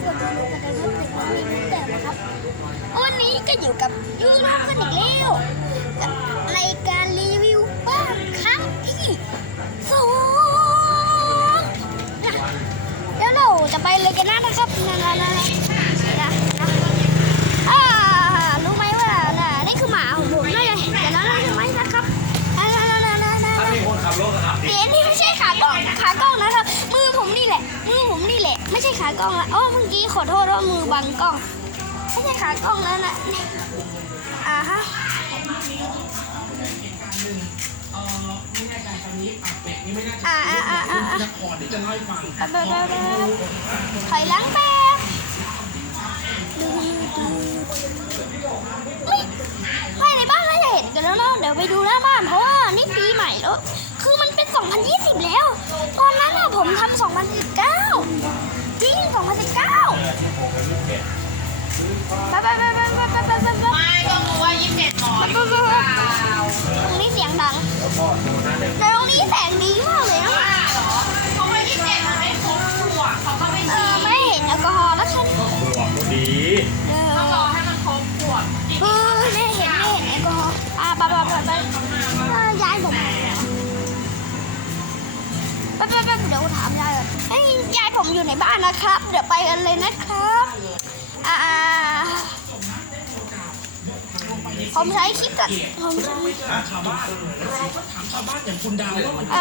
ส่วนตัวลูกกันนะครับแต่ก็มีรูปแบบนะครับวันนี้ก็อยู่กับยูทูบกันอีกแล้วกับรายการรีวิวบ้านครั้งที่สองนะเดี๋ยวเราจะไปเลยกันนะครับนะนะนะนะนะนะอ่ารู้ไหมว่าน่ะนี่คือหมาของผมด้วยเดี๋ยวนะนะรู้ไหมนะครับอ่านะนะนะนะนะถ้ามีคนขับรถขับดิเดี๋ยวนี่ไม่ใช่ขากล้องขากล้องนะ มือผมนี่แหละ มือผมนี่แหละ ไม่ใช่ขากล้องละอ๋อเมื่อกี้ขอโทษว่ามือบังกล้อง ไม่ใช่ขากล้องแล้วนะอ่าฮะอ่าอ่าอ่าอ่าอ่าก่อนที่จะเล่าให้ฟังแป๊บแป๊บแป๊บแป๊บถอยหลังแป๊บดูดูไม่ไม่ในบ้านน่าจะเห็นกันแล้วเนาะเดี๋ยวไปดูหน้าบ้านเพราะว่านี่ปีใหม่แล้ว คือมันเป็น 2020 แล้ว ตอนนั้นอะ ผมทำ2019 จริง 2019 ไปไปไปไปไปไปไปไปไปไม่ต้องรู้ว่ายี่สิบเจ็ดหมอหรือเปล่าตรงนี้เสียงดังแต่ตรงนี้ ผมอยู่ในบ้านนะครับ เดี๋ยวไปกันเลยนะครับอ่าผมใช้คลิปกับผมใช้ถามชาวบ้านถามชาวบ้านอย่างคุณดาวว่ามันเอ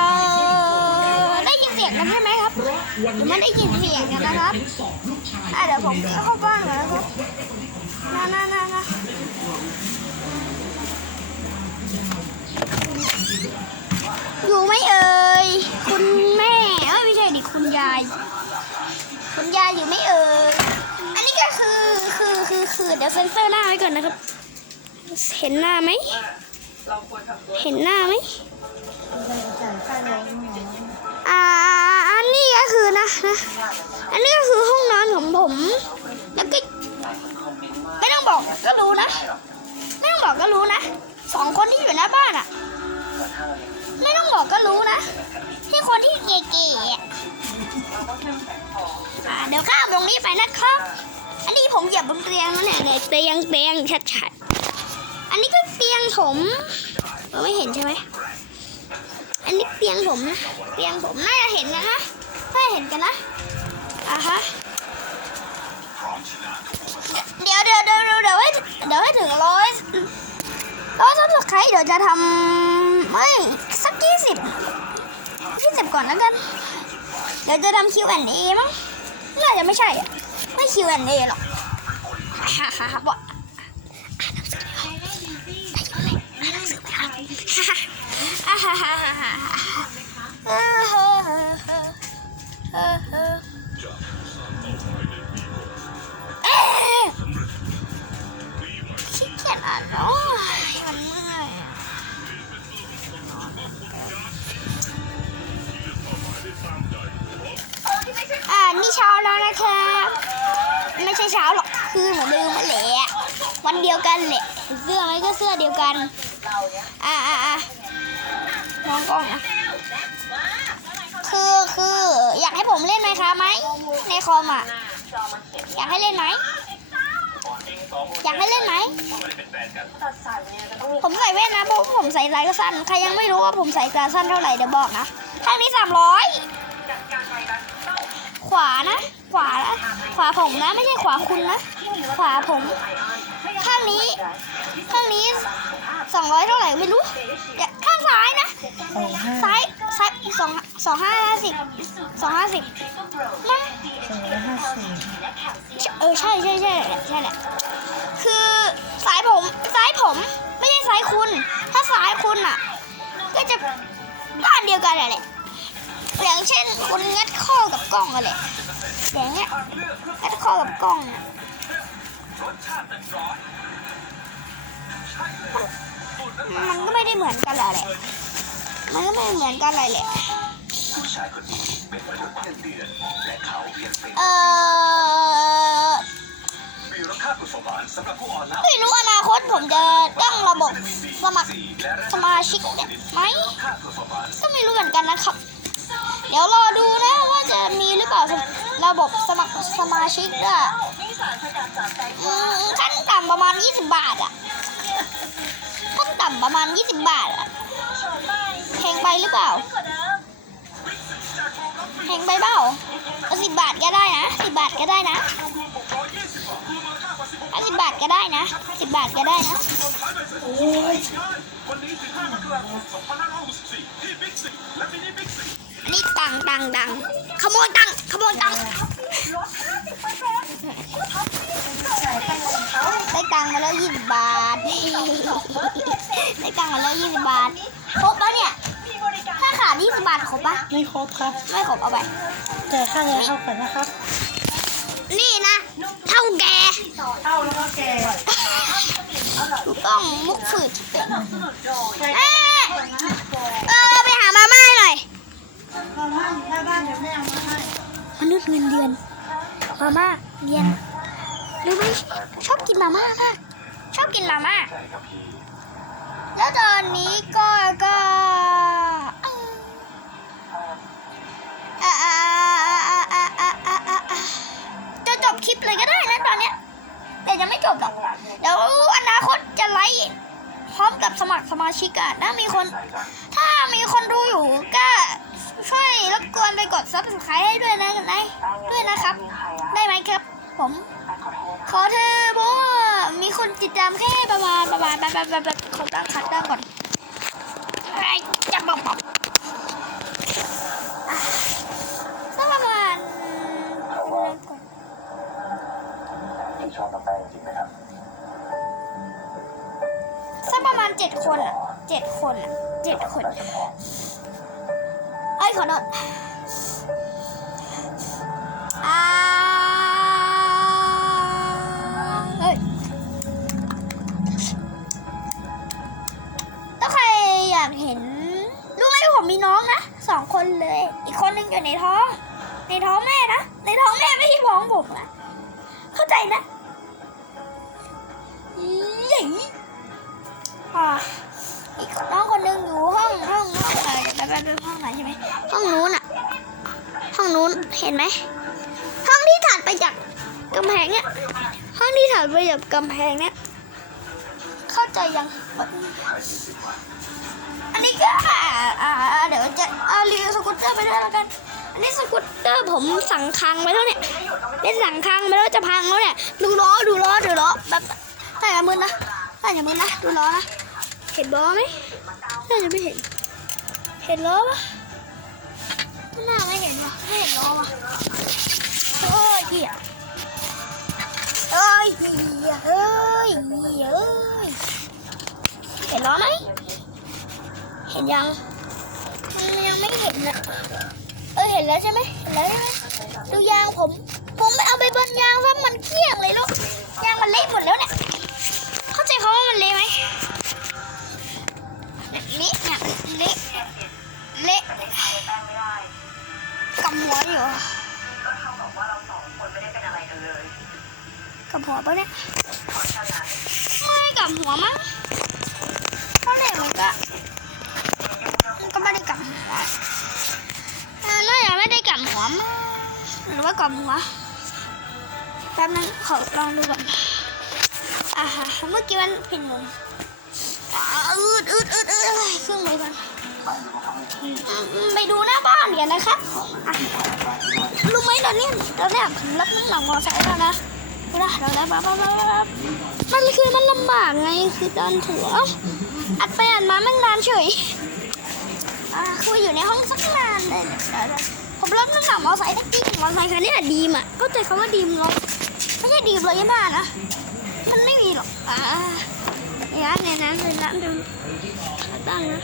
อได้ยินเสียงกันใช่ไหมครับวันเดี๋ยวไม่ได้ยินเสียงกันนะครับเห็นสอบลูกชายอะเดี๋ยวผมเข้าบ้านก่อนนะครับน่าน่าน่าน่าอยู่ไหมเอ่ย คุณแม่ เอ้ย ไม่ใช่ดิคุณยาย คุณยายอยู่ไหมเอ่ยอันนี้ก็คือคือคือคือเดี๋ยวเซ็นเซอร์หน้าไว้ก่อนนะครับ เห็นหน้าไหม เห็นหน้าไหมอ่าอันนี้ก็คือนะนะ อันนี้ก็คือห้องนอนของผม แล้วก็ไม่ต้องบอกก็รู้นะ ไม่ต้องบอกก็รู้นะสองคนที่อยู่หน้าบ้านอะ รู้นะ ที่คนที่เก๋ๆอะอ่าเดี๋ยวข้ามตรงนี้ไปนะครับ อันนี้ผมเหยียบบนเตียงนี่ยเนี่ยเตียงเตียงชัดๆอันนี้ก็เตียงผมเราไม่เห็นใช่ไหมอันนี้เตียงผมนะเตียงผมน่าจะเห็นกันนะน่าจะเห็นกันนะอะฮะเดี๋ยวเดี๋ยวเดี๋ยวเดี๋ยวให้เดี๋ยวให้ถึงร้อยร้อยซับสไครเดี๋ยวจะทำ ไม่สักยี่สิบยี่สิบก่อนแล้วกัน เดี๋ยวจะทำ Q&A มั้งน่าจะไม่ใช่อะไม่ Q&A หรอกฮ่าฮ่าฮ่าบอกอ่านหนังสือไม่อกอ่านหนังสือไม่ออกฮ่าฮ่าฮ่าฮ่าฮ่าฮ่า เช้าแล้วนะครับ ไม่ใช่เช้าหรอก คืนเหมือนเดิมมาแหละ วันเดียวกันแหละ เสื้อไหมก็เสื้อเดียวกัน อ่าอ่าอ่ามองกล้องนะคือคืออยากให้ผมเล่นไหมคะไหมในคอมอะ อยากให้เล่นไหมอยากให้เล่นไหม ผมใส่แว่นนะเพราะผมใส่สายกระสั้น ใครยังไม่รู้ว่าผมใส่กระสั้นเท่าไหร่เดี๋ยวบอกนะข้างนี้สามร้อย ขวาผมนะ ไม่ใช่ขวาคุณนะ ขวาผม ข้างนี้ ข้างนี้สองร้อยเท่าไหร่ไม่รู้เดี๋ยวข้างซ้ายนะ ซ้าย ซ้ายสองสองห้าสิบสองห้าสิบมั้งเออ ใช่ใช่ใช่ใช่แหละ คือสายผม ซ้ายผม ไม่ใช่ซ้ายคุณ ถ้าซ้ายคุณอะ ก็จะด้านเดียวกันแหละอย่างเช่นคุณงัดข้อกับกล้องอะไรอ ย่างเงี้ยงัดข้อกับกล้องเนี่ยมันก็ไม่ได้เหมือนกันแหละแหละมันก็ไม่เหมือนกันเลยแหละเออไม่รู้อนาคตผมจะตั้งระบบสมัครสมาชิกไหมก็ไม่รู้เหมือนกันนะครับ เดี๋ยวรอดูนะว่าจะมีหรือเปล่าระบบสมัครสมาชิกด้วยอืมขั้นต่ำประมาณ 20 บาทอะขั้นต่ำประมาณ 20 บาทอะแพงไปหรือเปล่าแพงไปเปล่าสิบบาทก็ได้นะสิบบาทก็ได้นะสิบบาทก็ได้นะสิบบาทก็ได้นะโอ้ยนี่ ตังตังตังขโมยตังขโมยตังได้ตังมาแล้วยี่สิบบาทได้ตังมาแล้วยี่สิบบาทครบปะเนี่ยถ้าขาดยี่สิบบาทครบปะไม่ครบครับไม่ครบเอาไปจ่ายค่าเงินเข้าก่อนนะครับ นี่นะเท่าแกเท่าแล้วก็แกต้องมุกฝืดเป็นเอ๊ะ มานเลือดษย์เงินเดือนมาม่าเรียนรู้ไหมชอบกินมาม่ามากชอบกินมาม่าแล้วตอนนี้ก็ก็จะจบคลิปเลยก็ได้นะตอนเนี้ยแต่ยังไม่จบหรอกเดี๋ยวอนาคตจะไลฟ์พร้อมกับสมัครสมาชิกอะถ้ามีคน ถ้ามีคนดูอยู่ก็ ช่วยรบกวนไปกด subscribe ให้ด้วยนะนายด้วยนะครับ ได้ไหมครับ ผม ขอเธอเพราะว่ามีคนติดตามแค่ประมาณประมาณแบบแบบแบบแบบขอตั้งคัดตั้งก่อนไอ้จับบอกบอกอะสักประมาณชอบกาแฟจริงไหมครับสักประมาณเจ็ดคนอะเจ็ดคนอะเจ็ดคนเอ้ย ขอโทษอ่าเฮ้ยถ้าใครอยากเห็นรู้ไหมว่าผมมีน้องนะสองคนเลย อีกคนหนึงอยู่ในท้อง ในท้องแม่นะ ในท้องแม่ไม่ใช่ท้องผมนะ เข้าใจนะยี่อ่า น้องคนหนึงอยู่ห้องห้องห้องเออเดี๋ยวไปไปไปห้องไหนใช่ไหมห้องนู้นอะห้องนู้นเห็นไหมห้องที่ถัดไปจากกำแพงเนี่ยห้องที่ถัดไปจากกำแพงเนี่ยเข้าใจยังอันนี้ก็อ่าเดี๋ยวจะเอารีวิวสกูตเตอร์ไปด้วยแล้วกันอันนี้สกูตเตอร์ผมสั่งคังไปแล้วเนี่ยเล่นสั่งคังไปแล้วจะพังแล้วเนี่ยดูล้อดูล้อดูล้อแบบน่ามึนนะน่ามึนนะดูล้อนะ เห็นล้อไหมน่าจะไม่เห็น เห็นล้อปะน่าไม่เห็นวะไม่เห็นล้อวะเอ้ยเหี้ยเอ้ยเหี้ยเอ้ยเอ้ยเห็นล้อไหมเห็นยังมันยังไม่เห็นนะเออเห็นแล้วใช่ไหมเห็นแล้วใช่ไหมดูยางผม ผมไม่เอาไปบิ้ลยางว่ามันเกลี้ยงเลยลูกยางมันเละหมดแล้วเนี่ย เละกำหัวอยู่กับหัวปะเนี่ยไม่กับหัวมั้งเพราะเด็กมันก็มันก็ไม่ได้กับหัวเออน่าจะไม่ได้กับหัวมั้งหรือว่ากับหัวแป๊บนึงขอลองดูก่อนอ่าฮะเมื่อกี้มันผิดมุมอ่าอืดอืดอืดอืดอะไรเครื่องมือก่อนอืม ไปดูหน้าบ้านกันนะครับรู้ไหมตอนนี้ตอนแรกผมรับน้ำหนักมอไซค์แล้วนะดูนะเราแล้วปั๊บปั๊บปั๊บมันคือมันลำบากไงคือตอนถือเอ้าอัดไปอัดมามันนานเฉยอ่าคืออยู่ในห้องสักนานเลยผมรับน้ำหนักมอไซค์ได้จริงมอไซค์คันนี้อะดีมอะเข้าใจคำว่าดีมเนาะไม่ใช่ดีมเลยนะนะมันไม่มีหรอกอ่าเนี่ยเนี่ยนะเป็นน้ำดูตั้งนะ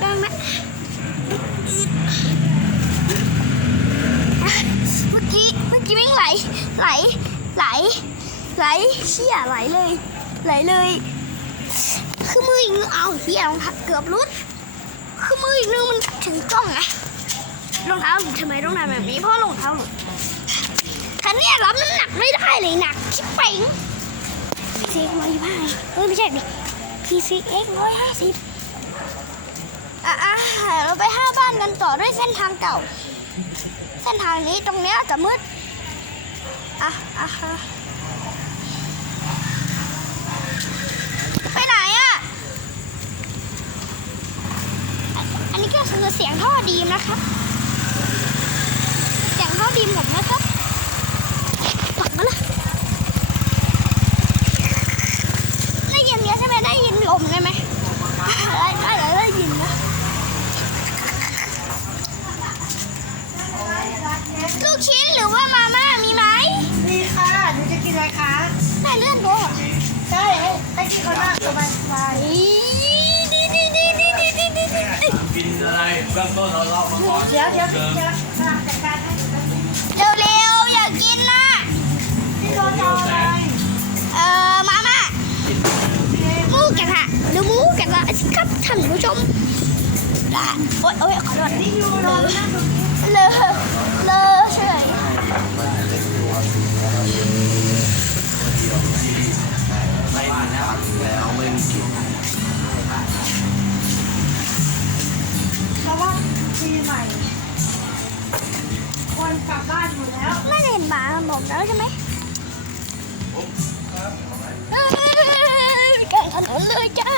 ขาตั้งนะเมื่อกี้เมื่อกี้แม่งไหล ไหล ไหล ไหลเชี่ยไหลเลย ไหลเลย คือมืออีกนึงเอาเฮียรองเท้าเกือบรุด คือมืออีกนึงมันถึงกล้องอะรองเท้าหลุดทำไมต้องทำแบบนี้เพราะรองเท้าหลุดคันเนี้ยรับน้ำหนักไม่ได้เลยหนักชิบเป่งซีร้อยห้าเอ้ยไม่ใช่ดิ PCX ร้อยห้าสิบ อะอะเราไปห้าบ้านกันต่อด้วยเส้นทางเก่า เส้นทางนี้ตรงเนี้ยจะมืด อะอะอะไปไหนอะอันอันนี้ก็คือเสียงท่อดีมนะครับ เสียงท่อดีมผมนะครับ ม่คนกลับบ้านหมดแล้วน่าจะเห็นหมาบอกแล้วใช่ไหมเอ้ยกลางถนนเลยจ้า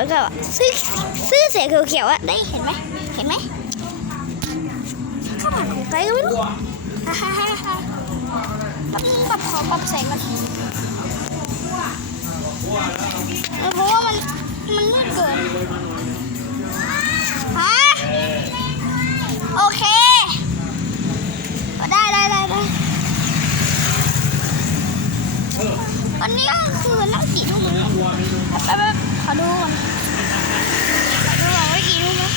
สีเขียวก็เสื้อเสื้อสีเขียวเขียวๆอะได้เห็นไหมเห็นไหมข้าวผัดของใครก็ไม่รู้ฮ่าฮ่าฮ่าฮ่าปรับบขอปรับแสงมันเพราะว่ามันมันมืดเกินฮะโอเค ได้ได้ได้ได้วันนี้ก็คือนั่งกี่ทุ่มแล้วแป๊บแป๊บข อดูก่อนขอดูก่อนว่ากี่ทุ่มแล้ว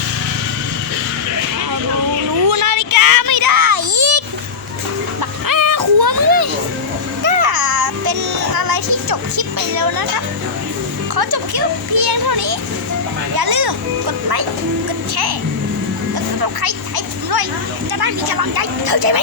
เอดูรู้นาฬิกาไม่ได้อีกบักอ้าขัวมึงก็เป็นอะไรที่จบคลิปไปแล้วนะครับขอจบคลิปเพียงเท่านี้ อย่าลืมกดไลค์กดแชร์แล้วก็กดใครให้ผมด้วยจะได้มีกำลังใจเข้าใจไหม